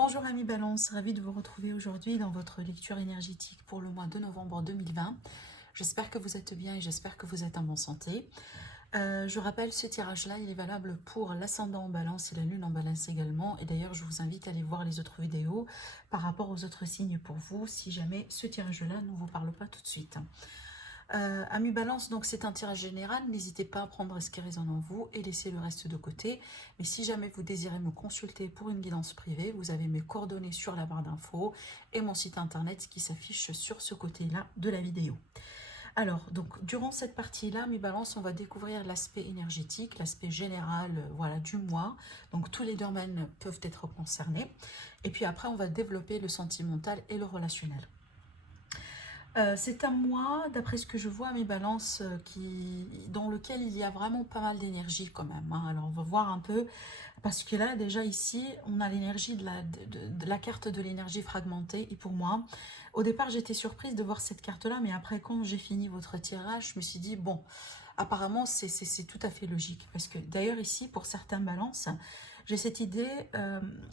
Bonjour amis Balance, ravie de vous retrouver aujourd'hui dans votre lecture énergétique pour le mois de novembre 2020. J'espère que vous êtes bien et j'espère que vous êtes en bonne santé. Je rappelle, ce tirage-là, il est valable pour l'ascendant en Balance et la lune en Balance également. Et d'ailleurs, je vous invite à aller voir les autres vidéos par rapport aux autres signes pour vous, si jamais ce tirage-là ne vous parle pas tout de suite. Amis Balance, donc c'est un tirage général, n'hésitez pas à prendre ce qui résonne en vous et laisser le reste de côté. Mais si jamais vous désirez me consulter pour une guidance privée, vous avez mes coordonnées sur la barre d'infos et mon site internet qui s'affiche sur ce côté-là de la vidéo. Alors, donc, durant cette partie-là, mes balances, on va découvrir l'aspect énergétique, l'aspect général, voilà, du mois. Donc, tous les domaines peuvent être concernés. Et puis après, on va développer le sentimental et le relationnel. C'est un mois, d'après ce que je vois, mes balances, dans lequel il y a vraiment pas mal d'énergie quand même, hein. Alors on va voir un peu, parce que là déjà ici, on a l'énergie de la carte de l'énergie fragmentée. Et pour moi, au départ j'étais surprise de voir cette carte-là, mais après quand j'ai fini votre tirage, je me suis dit, bon, apparemment c'est tout à fait logique. Parce que d'ailleurs ici, pour certaines balances, j'ai cette idée,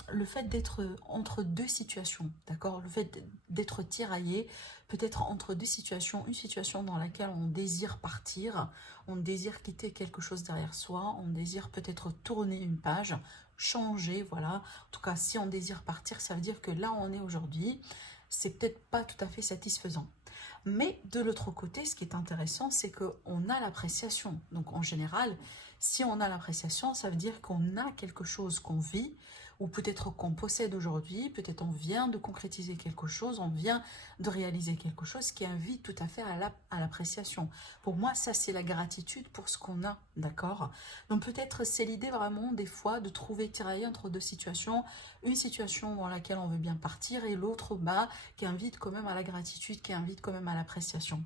le fait d'être entre deux situations, d'accord, le fait d'être tiraillé, peut-être entre deux situations, une situation dans laquelle on désire partir, on désire quitter quelque chose derrière soi, on désire peut-être tourner une page, changer, voilà. En tout cas, si on désire partir, ça veut dire que là où on est aujourd'hui, c'est peut-être pas tout à fait satisfaisant. Mais de l'autre côté, ce qui est intéressant, c'est qu'on a l'appréciation. Donc en général, si on a l'appréciation, ça veut dire qu'on a quelque chose qu'on vit, ou peut-être qu'on possède aujourd'hui, peut-être on vient de concrétiser quelque chose, on vient de réaliser quelque chose qui invite tout à fait à l'appréciation. Pour moi, ça c'est la gratitude pour ce qu'on a, d'accord? Donc peut-être c'est l'idée vraiment des fois de trouver tiraillé entre deux situations, une situation dans laquelle on veut bien partir et l'autre qui invite quand même à la gratitude, qui invite quand même à l'appréciation.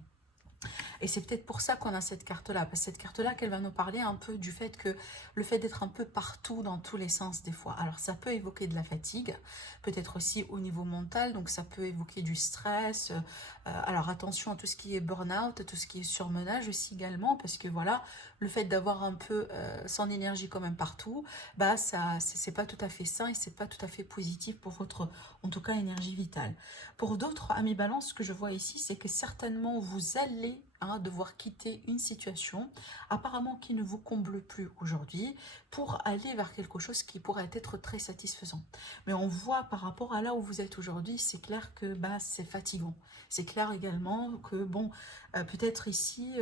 Et c'est peut-être pour ça qu'on a cette carte-là, parce que cette carte-là, qu'elle va nous parler un peu du fait que le fait d'être un peu partout dans tous les sens des fois. Alors ça peut évoquer de la fatigue, peut-être aussi au niveau mental, donc ça peut évoquer du stress. Alors attention à tout ce qui est burn-out, tout ce qui est surmenage aussi également, parce que voilà, le fait d'avoir un peu son énergie quand même partout, ça c'est pas tout à fait sain et c'est pas tout à fait positif pour votre, en tout cas, énergie vitale. Pour d'autres amis balance, ce que je vois ici, c'est que certainement vous allez devoir quitter une situation apparemment qui ne vous comble plus aujourd'hui pour aller vers quelque chose qui pourrait être très satisfaisant. Mais on voit par rapport à là où vous êtes aujourd'hui, c'est clair que c'est fatigant. C'est clair également que bon, peut-être ici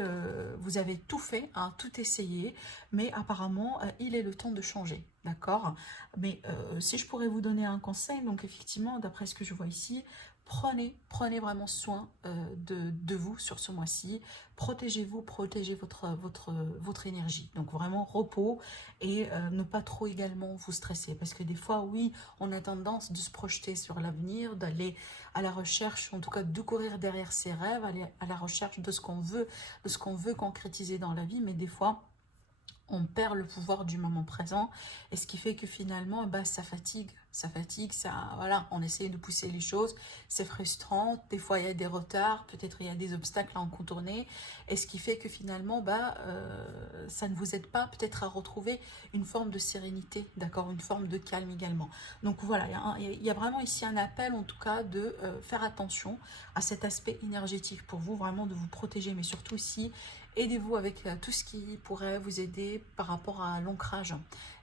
vous avez tout fait, tout essayé, mais apparemment il est le temps de changer. D'accord? Mais si je pourrais vous donner un conseil, donc effectivement, d'après ce que je vois ici, prenez vraiment soin de vous sur ce mois-ci. Protégez-vous, protégez votre énergie. Donc vraiment repos et ne pas trop également vous stresser. Parce que des fois, oui, on a tendance de se projeter sur l'avenir, d'aller à la recherche, en tout cas de courir derrière ses rêves, aller à la recherche de ce qu'on veut concrétiser dans la vie. Mais des fois, on perd le pouvoir du moment présent et ce qui fait que finalement ça fatigue, voilà, on essaye de pousser les choses, c'est frustrant, des fois il y a des retards, peut-être il y a des obstacles à en contourner et ce qui fait que finalement ça ne vous aide pas peut-être à retrouver une forme de sérénité, d'accord, une forme de calme également. Donc voilà, il y a vraiment ici un appel en tout cas de faire attention à cet aspect énergétique pour vous, vraiment de vous protéger, mais surtout ici aidez-vous avec tout ce qui pourrait vous aider par rapport à l'ancrage,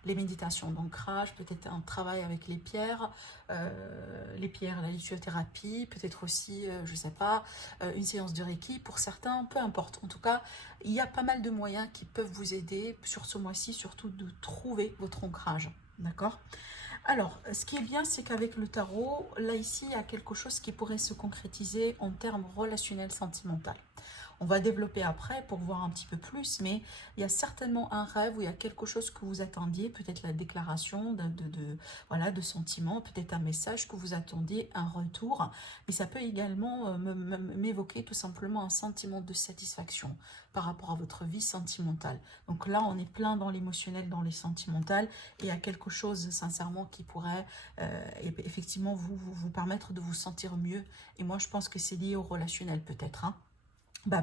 les méditations d'ancrage, peut-être un travail avec les pierres, la lithothérapie, peut-être aussi, je ne sais pas, une séance de Reiki pour certains, peu importe. En tout cas, il y a pas mal de moyens qui peuvent vous aider sur ce mois-ci, surtout de trouver votre ancrage, d'accord? Alors, ce qui est bien, c'est qu'avec le tarot, là ici, il y a quelque chose qui pourrait se concrétiser en termes relationnels sentimentaux. On va développer après pour voir un petit peu plus, mais il y a certainement un rêve où il y a quelque chose que vous attendiez, peut-être la déclaration voilà, de sentiments, peut-être un message que vous attendiez, un retour, mais ça peut également m'évoquer tout simplement un sentiment de satisfaction par rapport à votre vie sentimentale. Donc là, on est plein dans l'émotionnel, dans les sentimentales, et il y a quelque chose sincèrement qui pourrait effectivement vous permettre de vous sentir mieux. Et moi, je pense que c'est lié au relationnel peut-être, hein.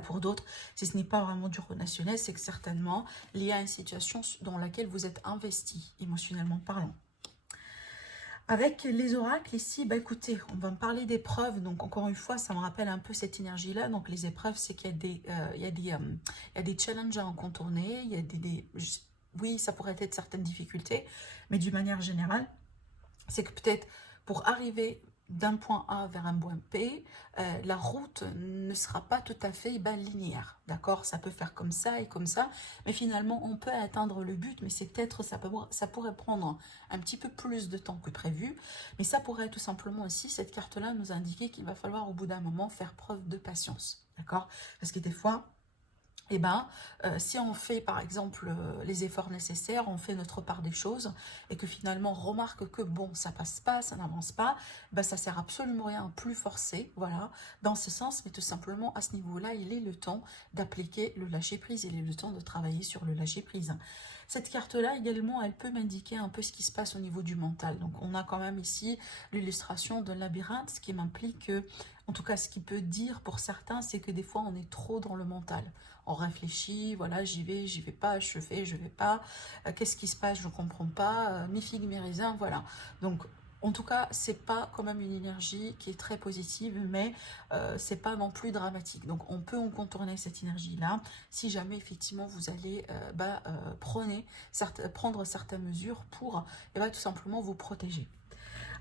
Pour d'autres, si ce n'est pas vraiment du relationnel, c'est que certainement lié à une situation dans laquelle vous êtes investi, émotionnellement parlant. Avec les oracles ici, bah écoutez, on va me parler d'épreuves. Donc encore une fois, ça me rappelle un peu cette énergie-là. Donc les épreuves, c'est qu'il y a il y a des challenges à en contourner. Il y a oui, ça pourrait être certaines difficultés, mais d'une manière générale, c'est que peut-être pour arriver d'un point A vers un point B, la route ne sera pas tout à fait linéaire, d'accord? Ça peut faire comme ça et comme ça, mais finalement on peut atteindre le but, mais c'est peut-être, ça pourrait prendre un petit peu plus de temps que prévu, mais ça pourrait tout simplement aussi, cette carte-là nous indiquer qu'il va falloir au bout d'un moment faire preuve de patience, d'accord? Parce que des fois, eh ben, si on fait par exemple les efforts nécessaires, on fait notre part des choses et que finalement on remarque que bon, ça passe pas, ça n'avance pas, ben, ça sert absolument rien à plus forcer, voilà, dans ce sens, mais tout simplement à ce niveau-là, il est le temps d'appliquer le lâcher-prise, il est le temps de travailler sur le lâcher-prise. Cette carte-là également, elle peut m'indiquer un peu ce qui se passe au niveau du mental. Donc on a quand même ici l'illustration d'un labyrinthe, ce qui m'implique que, en tout cas ce qui peut dire pour certains, c'est que des fois on est trop dans le mental. On réfléchit, voilà, j'y vais pas, je fais, je vais pas, qu'est-ce qui se passe, je ne comprends pas, mi figue, mi raisin, voilà. Donc, en tout cas, c'est pas quand même une énergie qui est très positive, mais c'est pas non plus dramatique. Donc, on peut en contourner cette énergie-là si jamais effectivement vous allez prendre certaines mesures pour tout simplement vous protéger.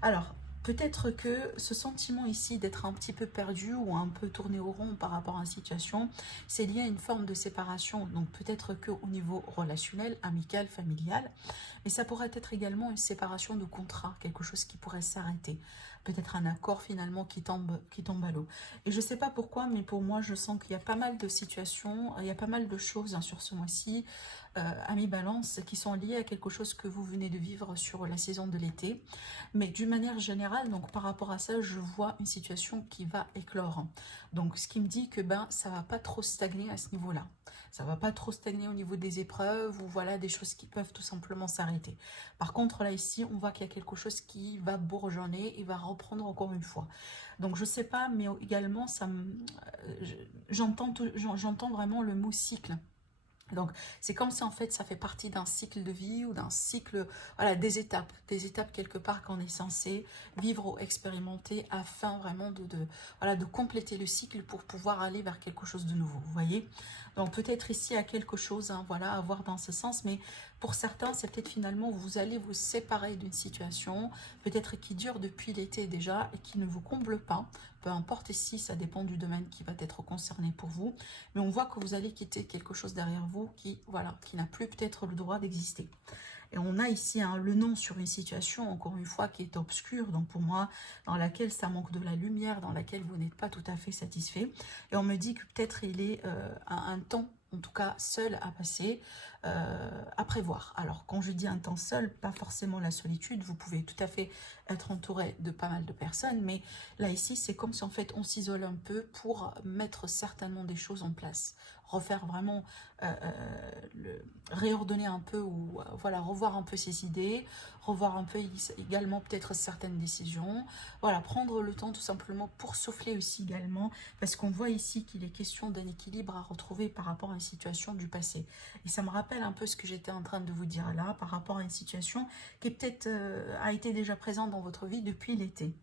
Alors, peut-être que ce sentiment ici d'être un petit peu perdu ou un peu tourné au rond par rapport à une situation, c'est lié à une forme de séparation. Donc peut-être qu'au niveau relationnel, amical, familial, mais ça pourrait être également une séparation de contrat, quelque chose qui pourrait s'arrêter. Peut-être un accord finalement qui tombe à l'eau. Et je ne sais pas pourquoi, mais pour moi, je sens qu'il y a pas mal de situations, il y a pas mal de choses sur ce mois-ci, amis balance, qui sont liées à quelque chose que vous venez de vivre sur la saison de l'été. Mais d'une manière générale, donc par rapport à ça, je vois une situation qui va éclore. Donc ce qui me dit que ça va pas trop stagner à ce niveau-là. Ça va pas trop stagner au niveau des épreuves ou voilà des choses qui peuvent tout simplement s'arrêter. Par contre là ici, on voit qu'il y a quelque chose qui va bourgeonner et va reprendre encore une fois. Donc je sais pas, mais également j'entends vraiment le mot cycle. Donc, c'est comme si en fait ça fait partie d'un cycle de vie ou d'un cycle, voilà, des étapes quelque part qu'on est censé vivre ou expérimenter afin vraiment voilà, de compléter le cycle pour pouvoir aller vers quelque chose de nouveau, vous voyez. Donc, peut-être ici il y a quelque chose, hein, voilà, à voir dans ce sens, mais pour certains, c'est peut-être finalement vous allez vous séparer d'une situation, peut-être qui dure depuis l'été déjà et qui ne vous comble pas, peu importe ici, ça dépend du domaine qui va être concerné pour vous, mais on voit que vous allez quitter quelque chose derrière vous qui, voilà, qui n'a plus peut-être le droit d'exister. Et on a ici le nom sur une situation, encore une fois, qui est obscure, donc pour moi, dans laquelle ça manque de la lumière, dans laquelle vous n'êtes pas tout à fait satisfait. Et on me dit que peut-être il est un temps, en tout cas seul à passer, à prévoir. Alors quand je dis un temps seul, pas forcément la solitude, vous pouvez tout à fait être entouré de pas mal de personnes, mais là ici c'est comme si en fait on s'isole un peu pour mettre certainement des choses en place, refaire vraiment, réordonner un peu ou voilà, revoir un peu ses idées, revoir un peu également peut-être certaines décisions, voilà, prendre le temps tout simplement pour souffler aussi également, parce qu'on voit ici qu'il est question d'un équilibre à retrouver par rapport à une situation du passé. Et ça me rappelle un peu ce que j'étais en train de vous dire là, par rapport à une situation qui peut-être a été déjà présente dans votre vie depuis l'été.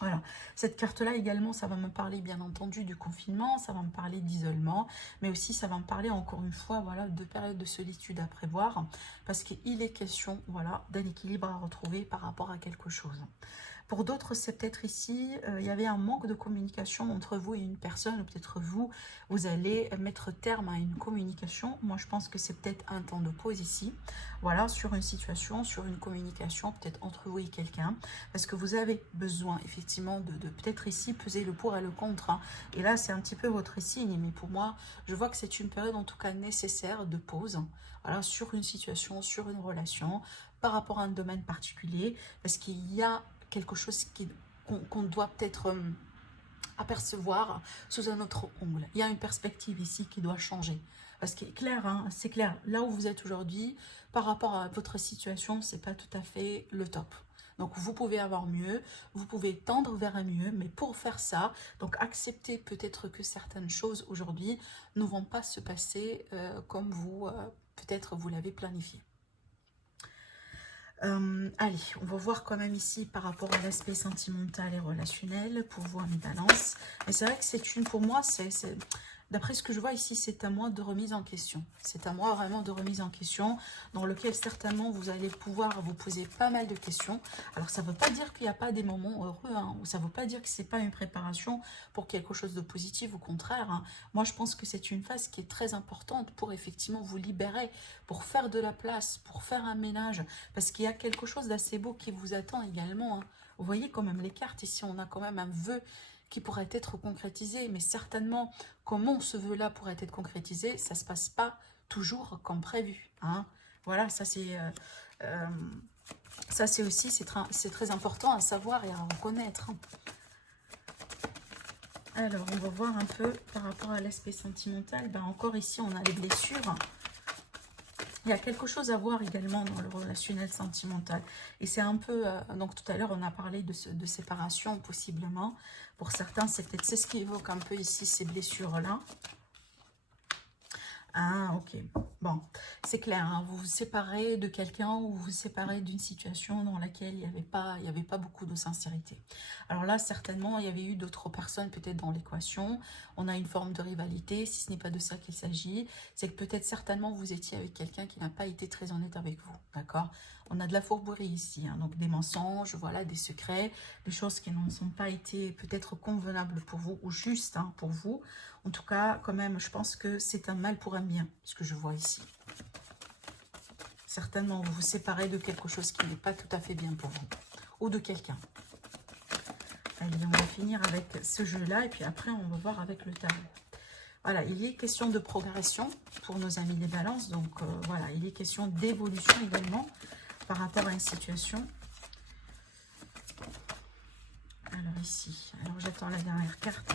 Voilà, cette carte-là également, ça va me parler bien entendu du confinement, ça va me parler d'isolement, mais aussi ça va me parler encore une fois, voilà, de période de solitude à prévoir, parce qu'il est question, voilà, d'un équilibre à retrouver par rapport à quelque chose. Pour d'autres, c'est peut-être ici, il y avait un manque de communication entre vous et une personne, ou peut-être vous allez mettre terme à une communication. Moi, je pense que c'est peut-être un temps de pause ici, voilà, sur une situation, sur une communication, peut-être entre vous et quelqu'un, parce que vous avez besoin, effectivement, de peut-être ici peser le pour et le contre, hein. Et là, c'est un petit peu votre signe, mais pour moi, je vois que c'est une période, en tout cas, nécessaire de pause, voilà, sur une situation, sur une relation, par rapport à un domaine particulier, parce qu'il y a quelque chose qu'on doit peut-être apercevoir sous un autre angle. Il y a une perspective ici qui doit changer. Parce qu'il est clair, hein, c'est clair, là où vous êtes aujourd'hui, par rapport à votre situation, c'est pas tout à fait le top. Donc vous pouvez avoir mieux, vous pouvez tendre vers un mieux, mais pour faire ça, donc acceptez peut-être que certaines choses aujourd'hui ne vont pas se passer comme vous, peut-être vous l'avez planifié. Allez, on va voir quand même ici par rapport à l'aspect sentimental et relationnel pour vous, mes balances. Et c'est vrai que c'est pour moi, d'après ce que je vois ici, c'est un mois de remise en question. C'est un mois vraiment de remise en question dans lequel certainement vous allez pouvoir vous poser pas mal de questions. Alors ça ne veut pas dire qu'il n'y a pas des moments heureux, hein, ou ça ne veut pas dire que ce n'est pas une préparation pour quelque chose de positif, au contraire. Hein. Moi je pense que c'est une phase qui est très importante pour effectivement vous libérer, pour faire de la place, pour faire un ménage, parce qu'il y a quelque chose d'assez beau qui vous attend également. Hein. Vous voyez quand même les cartes, ici on a quand même un vœu qui pourrait être concrétisé, mais certainement, comment ce vœu-là pourrait être concrétisé, ça ne se passe pas toujours comme prévu. Hein. Voilà, euh, ça c'est aussi, c'est très important à savoir et à reconnaître. Hein. Alors, on va voir un peu par rapport à l'aspect sentimental. Ben, encore ici, on a les blessures. Il y a quelque chose à voir également dans le relationnel sentimental. Et c'est un peu... donc tout à l'heure, on a parlé de séparation, possiblement. Pour certains, c'est ce qui évoque un peu ici ces blessures-là. Ah, ok. Bon, c'est clair, hein, vous vous séparez de quelqu'un ou vous vous séparez d'une situation dans laquelle il n'y avait pas beaucoup de sincérité. Alors là, certainement, il y avait eu d'autres personnes peut-être dans l'équation. On a une forme de rivalité, si ce n'est pas de ça qu'il s'agit. C'est que peut-être certainement vous étiez avec quelqu'un qui n'a pas été très honnête avec vous, d'accord? On a de la fourberie ici, hein, donc des mensonges, voilà, des secrets, des choses qui n'en sont pas été peut-être convenables pour vous ou justes hein, pour vous. En tout cas, quand même, je pense que c'est un mal pour un bien, ce que je vois ici. Certainement, vous vous séparez de quelque chose qui n'est pas tout à fait bien pour vous. Ou de quelqu'un. Allez, on va finir avec ce jeu-là. Et puis après, on va voir avec le tarot. Voilà, il est question de progression pour nos amis des balances. Donc, voilà, il est question d'évolution également par rapport à une situation. Alors ici, alors j'attends la dernière carte.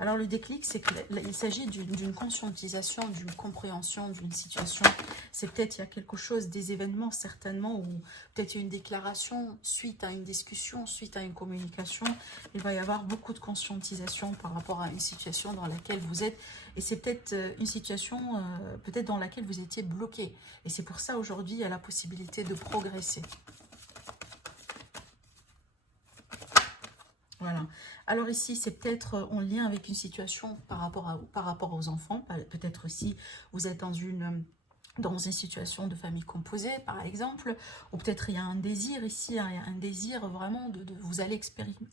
Alors le déclic, c'est qu'il s'agit d'une conscientisation, d'une compréhension d'une situation. C'est peut-être il y a quelque chose, des événements certainement, ou peut-être une déclaration suite à une discussion, suite à une communication. Il va y avoir beaucoup de conscientisation par rapport à une situation dans laquelle vous êtes. Et c'est peut-être une situation peut-être dans laquelle vous étiez bloqué. Et c'est pour ça aujourd'hui, il y a la possibilité de progresser. Voilà. Alors ici, c'est peut-être en lien avec une situation par rapport aux enfants. Peut-être aussi, vous êtes dans une situation de famille composée, par exemple, ou peut-être il y a un désir ici, hein, un désir vraiment vous allez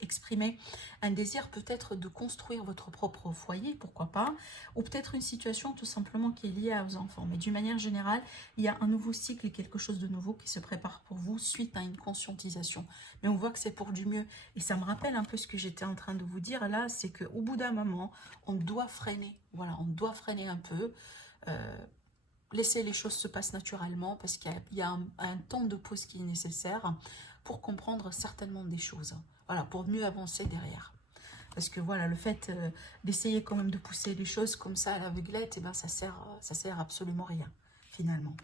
exprimer un désir peut-être de construire votre propre foyer, pourquoi pas, ou peut-être une situation tout simplement qui est liée à vos enfants. Mais d'une manière générale, il y a un nouveau cycle et quelque chose de nouveau qui se prépare pour vous suite à une conscientisation. Mais on voit que c'est pour du mieux. Et ça me rappelle un peu ce que j'étais en train de vous dire là, c'est qu'au bout d'un moment, on doit freiner. Voilà, on doit freiner un peu. Laisser les choses se passer naturellement parce qu'il y a un temps de pause qui est nécessaire pour comprendre certainement des choses. Voilà, pour mieux avancer derrière. Parce que voilà, le fait d'essayer quand même de pousser les choses comme ça à l'aveuglette, eh ben, ça sert absolument rien, finalement.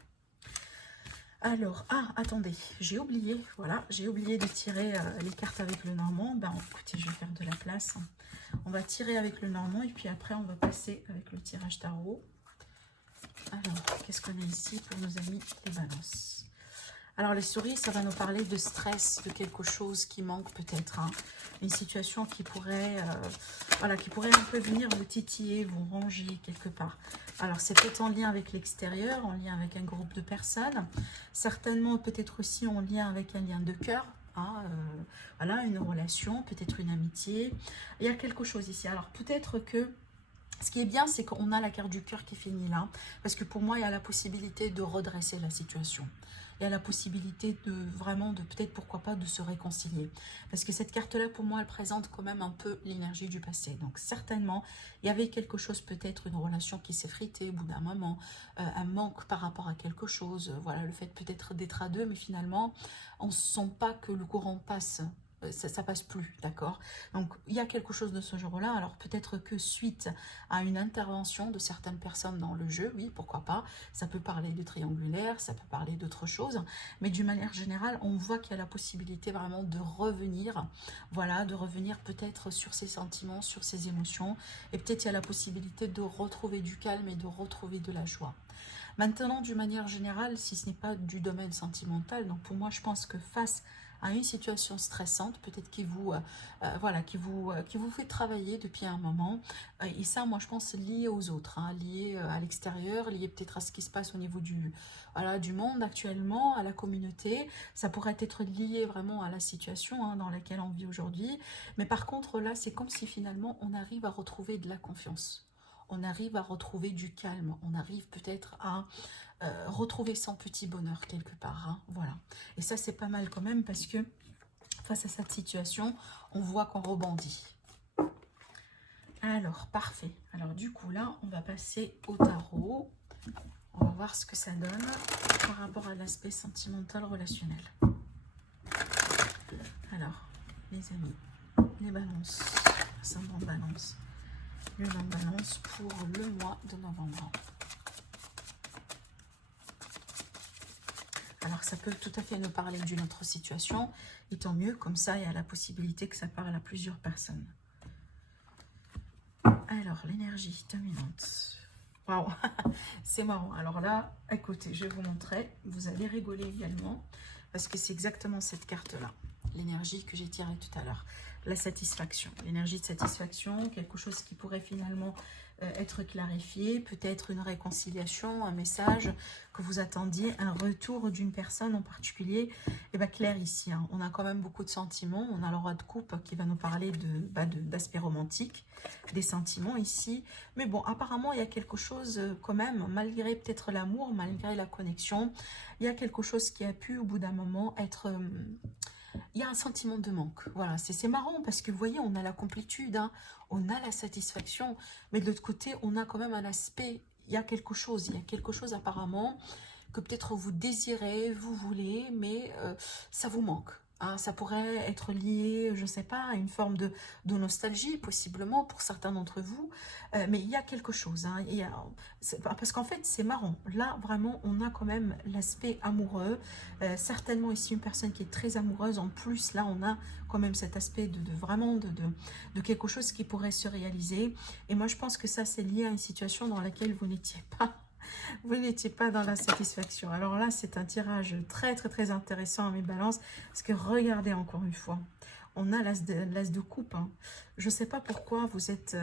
Alors, attendez, j'ai oublié, voilà, j'ai oublié de tirer les cartes avec le normand. Ben, écoutez, je vais faire de la place. On va tirer avec le normand et puis après, on va passer avec le tirage tarot. Alors, qu'est-ce qu'on a ici pour nos amis les balances? Alors, les souris, ça va nous parler de stress, de quelque chose qui manque peut-être. Hein. Une situation qui pourrait, voilà, qui pourrait un peu venir vous titiller, vous ranger quelque part. Alors, c'est peut-être en lien avec l'extérieur, en lien avec un groupe de personnes. Certainement, peut-être aussi en lien avec un lien de cœur. Hein, voilà, une relation, peut-être une amitié. Il y a quelque chose ici. Alors, peut-être que ce qui est bien, c'est qu'on a la carte du cœur qui finit là. Parce que pour moi, il y a la possibilité de redresser la situation. Il y a la possibilité de vraiment, peut-être pourquoi pas, de se réconcilier. Parce que cette carte-là, pour moi, elle présente quand même un peu l'énergie du passé. Donc certainement, il y avait quelque chose, peut-être une relation qui s'est fritée au bout d'un moment, un manque par rapport à quelque chose. Voilà, le fait peut-être d'être à deux, mais finalement, on ne sent pas que le courant passe. Ça passe plus, d'accord? Donc, il y a quelque chose de ce genre-là. Alors, peut-être que suite à une intervention de certaines personnes dans le jeu, oui, pourquoi pas, ça peut parler de triangulaire, ça peut parler d'autres choses, mais d'une manière générale, on voit qu'il y a la possibilité vraiment de revenir, voilà, de revenir peut-être sur ses sentiments, sur ses émotions, et peut-être il y a la possibilité de retrouver du calme et de retrouver de la joie. Maintenant, d'une manière générale, si ce n'est pas du domaine sentimental, donc pour moi, je pense que face à une situation stressante, peut-être voilà, qui vous fait travailler depuis un moment, et ça, moi, je pense lié aux autres, hein, lié à l'extérieur, lié peut-être à ce qui se passe au niveau voilà, du monde actuellement, à la communauté. Ça pourrait être lié vraiment à la situation hein, dans laquelle on vit aujourd'hui. Mais par contre, là, c'est comme si finalement, on arrive à retrouver de la confiance. On arrive à retrouver du calme. On arrive peut-être à retrouver son petit bonheur quelque part. Hein, voilà. Et ça, c'est pas mal quand même parce que face à cette situation, on voit qu'on rebondit. Alors, parfait. Alors, du coup, là, on va passer au tarot. On va voir ce que ça donne par rapport à l'aspect sentimental relationnel. Alors, les amis, les balances, ascendant balance, le lune en balance pour le mois de novembre. Alors, ça peut tout à fait nous parler d'une autre situation, et tant mieux, comme ça, il y a la possibilité que ça parle à plusieurs personnes. Alors, l'énergie dominante. Waouh, c'est marrant. Alors là, écoutez, je vais vous montrer. Vous allez rigoler également, parce que c'est exactement cette carte-là. L'énergie que j'ai tirée tout à l'heure. La satisfaction. L'énergie de satisfaction, quelque chose qui pourrait finalement être clarifié, peut-être une réconciliation, un message que vous attendiez, un retour d'une personne en particulier. Et bien clair ici, hein, on a quand même beaucoup de sentiments. On a le roi de coupe qui va nous parler d'aspect romantique, des sentiments ici. Mais bon, apparemment, il y a quelque chose quand même, malgré peut-être l'amour, malgré la connexion, il y a quelque chose qui a pu au bout d'un moment être... il y a un sentiment de manque. Voilà, c'est marrant parce que vous voyez, on a la complétude, hein, on a la satisfaction, mais de l'autre côté, on a quand même un aspect, il y a quelque chose apparemment que peut-être vous désirez, vous voulez, mais ça vous manque. Hein, ça pourrait être lié, je ne sais pas, à une forme de nostalgie, possiblement, pour certains d'entre vous. Mais il y a quelque chose. Hein, parce qu'en fait, c'est marrant. Là, vraiment, on a quand même l'aspect amoureux. Certainement ici, une personne qui est très amoureuse. En plus, là, on a quand même cet aspect de quelque chose qui pourrait se réaliser. Et moi, je pense que ça, c'est lié à une situation dans laquelle vous n'étiez pas. Vous n'étiez pas dans la satisfaction. Alors là, c'est un tirage très, très, très intéressant à mes balances. Parce que regardez encore une fois, on a l'as de coupe. Hein. Je ne sais pas pourquoi vous êtes...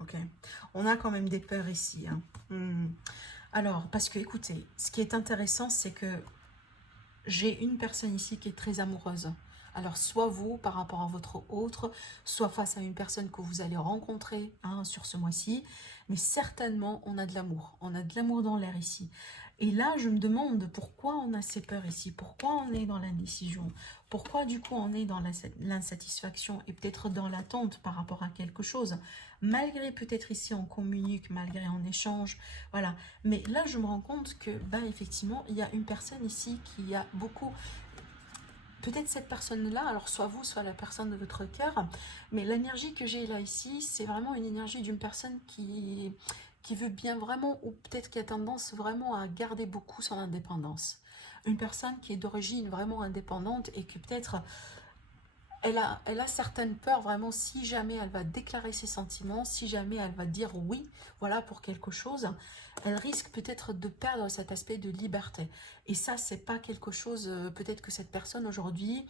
ok. On a quand même des peurs ici. Hein. Alors, parce que, écoutez, ce qui est intéressant, c'est que j'ai une personne ici qui est très amoureuse. Alors, soit vous, par rapport à votre autre, soit face à une personne que vous allez rencontrer hein, sur ce mois-ci. Mais certainement, on a de l'amour. On a de l'amour dans l'air ici. Et là, je me demande pourquoi on a ces peurs ici. Pourquoi on est dans l'indécision. Pourquoi, du coup, on est dans l'insatisfaction et peut-être dans l'attente par rapport à quelque chose. Malgré peut-être ici, on communique, malgré on échange. Voilà. Mais là, je me rends compte que, ben, effectivement, il y a une personne ici qui a beaucoup... Peut-être cette personne-là, alors soit vous, soit la personne de votre cœur, mais l'énergie que j'ai là ici, c'est vraiment une énergie d'une personne qui veut bien vraiment, ou peut-être qui a tendance vraiment à garder beaucoup son indépendance. Une personne qui est d'origine vraiment indépendante et qui peut-être... Elle a certaines peurs vraiment si jamais elle va déclarer ses sentiments, si jamais elle va dire oui, voilà, pour quelque chose, elle risque peut-être de perdre cet aspect de liberté. Et ça, c'est pas quelque chose, peut-être que cette personne aujourd'hui,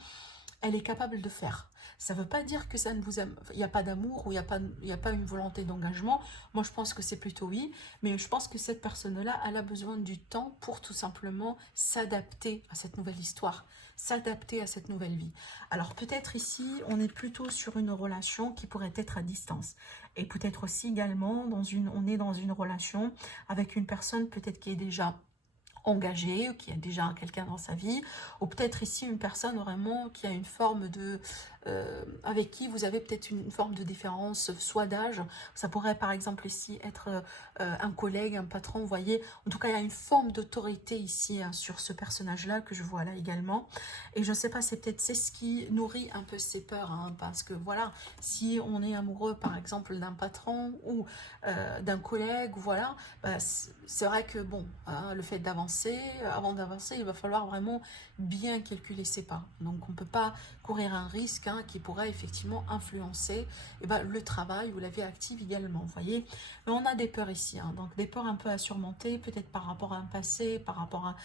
elle est capable de faire. Ça ne veut pas dire que ça ne vous aime, il n'y a pas d'amour ou il y a pas une volonté d'engagement. Moi, je pense que c'est plutôt oui, mais je pense que cette personne-là, elle a besoin du temps pour tout simplement s'adapter à cette nouvelle histoire, s'adapter à cette nouvelle vie. Alors peut-être ici, on est plutôt sur une relation qui pourrait être à distance. Et peut-être aussi également, on est dans une relation avec une personne peut-être qui est déjà engagé, qui a déjà quelqu'un dans sa vie, ou peut-être ici une personne vraiment qui a une forme de avec qui vous avez peut-être une forme de différence, soit d'âge. Ça pourrait par exemple ici être un collègue, un patron, vous voyez. En tout cas, il y a une forme d'autorité ici hein, sur ce personnage-là que je vois là également. Et je ne sais pas, c'est ce qui nourrit un peu ses peurs. Hein, parce que voilà, si on est amoureux par exemple d'un patron ou d'un collègue, voilà, bah, c'est vrai que bon, hein, le fait d'avancer, avant d'avancer, il va falloir vraiment bien calculer ses pas. Donc on ne peut pas courir un risque hein, qui pourrait effectivement influencer le travail ou la vie active également, vous voyez. Mais on a des peurs ici, hein, donc des peurs un peu à surmonter, peut-être par rapport à un passé, par rapport à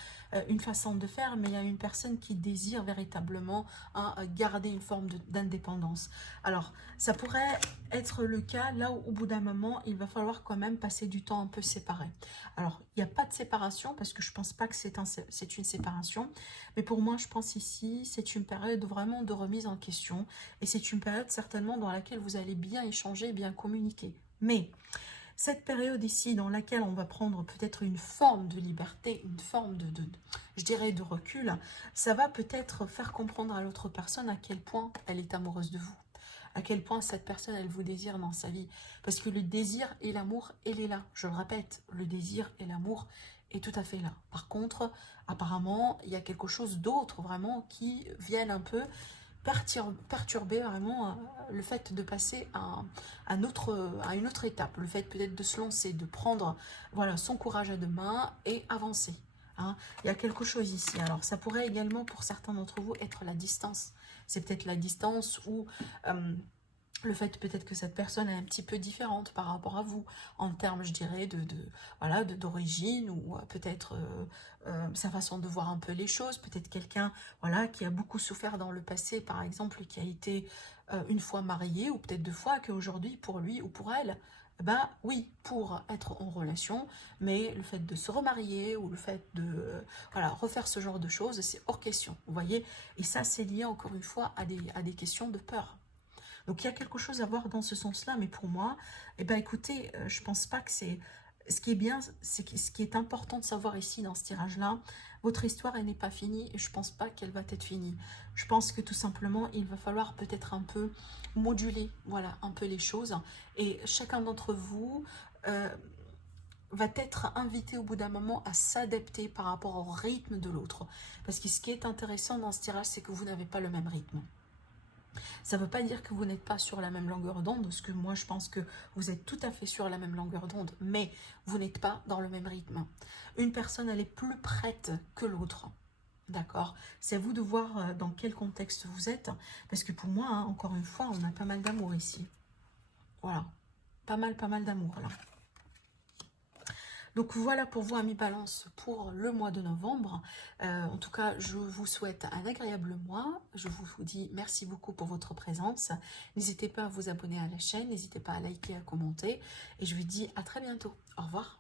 une façon de faire, mais il y a une personne qui désire véritablement hein, garder une forme d'indépendance. Alors, ça pourrait être le cas là où au bout d'un moment, il va falloir quand même passer du temps un peu séparé. Alors, il n'y a pas de séparation parce que je ne pense pas que c'est une séparation, mais pour moi, je pense ici, c'est une période vraiment de remise en question et c'est une période certainement dans laquelle vous allez bien échanger, bien communiquer. Mais cette période ici dans laquelle on va prendre peut-être une forme de liberté, une forme je dirais de recul, ça va peut-être faire comprendre à l'autre personne à quel point elle est amoureuse de vous, à quel point cette personne elle vous désire dans sa vie, parce que le désir et l'amour, elle est là, je le répète, le désir et l'amour est tout à fait là. Par contre, apparemment, il y a quelque chose d'autre vraiment qui viennent un peu perturber vraiment le fait de passer à une autre étape, le fait peut-être de se lancer, de prendre voilà, son courage à deux mains et avancer. Hein. Il y a quelque chose ici. Alors, ça pourrait également, pour certains d'entre vous, être la distance. C'est peut-être la distance ou le fait peut-être que cette personne est un petit peu différente par rapport à vous, en termes, je dirais, voilà, d'origine, ou peut-être sa façon de voir un peu les choses, peut-être quelqu'un voilà, qui a beaucoup souffert dans le passé, par exemple, qui a été une fois marié, ou peut-être deux fois, qu'aujourd'hui, pour lui ou pour elle, ben oui, pour être en relation, mais le fait de se remarier, ou le fait de voilà, refaire ce genre de choses, c'est hors question, vous voyez, et ça, c'est lié encore une fois à des questions de peur. Donc il y a quelque chose à voir dans ce sens-là, mais pour moi, eh ben, écoutez, je pense pas que c'est... Ce qui est bien, c'est que ce qui est important de savoir ici dans ce tirage-là, votre histoire, elle n'est pas finie et je pense pas qu'elle va être finie. Je pense que tout simplement, il va falloir peut-être un peu moduler, voilà, un peu les choses. Et chacun d'entre vous va être invité au bout d'un moment à s'adapter par rapport au rythme de l'autre. Parce que ce qui est intéressant dans ce tirage, c'est que vous n'avez pas le même rythme. Ça ne veut pas dire que vous n'êtes pas sur la même longueur d'onde, parce que moi je pense que vous êtes tout à fait sur la même longueur d'onde, mais vous n'êtes pas dans le même rythme. Une personne, elle est plus prête que l'autre. D'accord? C'est à vous de voir dans quel contexte vous êtes, parce que pour moi, hein, encore une fois, on a pas mal d'amour ici. Voilà. Pas mal d'amour là. Donc voilà pour vous, amis Balance, pour le mois de novembre. En tout cas, je vous souhaite un agréable mois. Je vous dis merci beaucoup pour votre présence. N'hésitez pas à vous abonner à la chaîne, n'hésitez pas à liker, à commenter. Et je vous dis à très bientôt. Au revoir.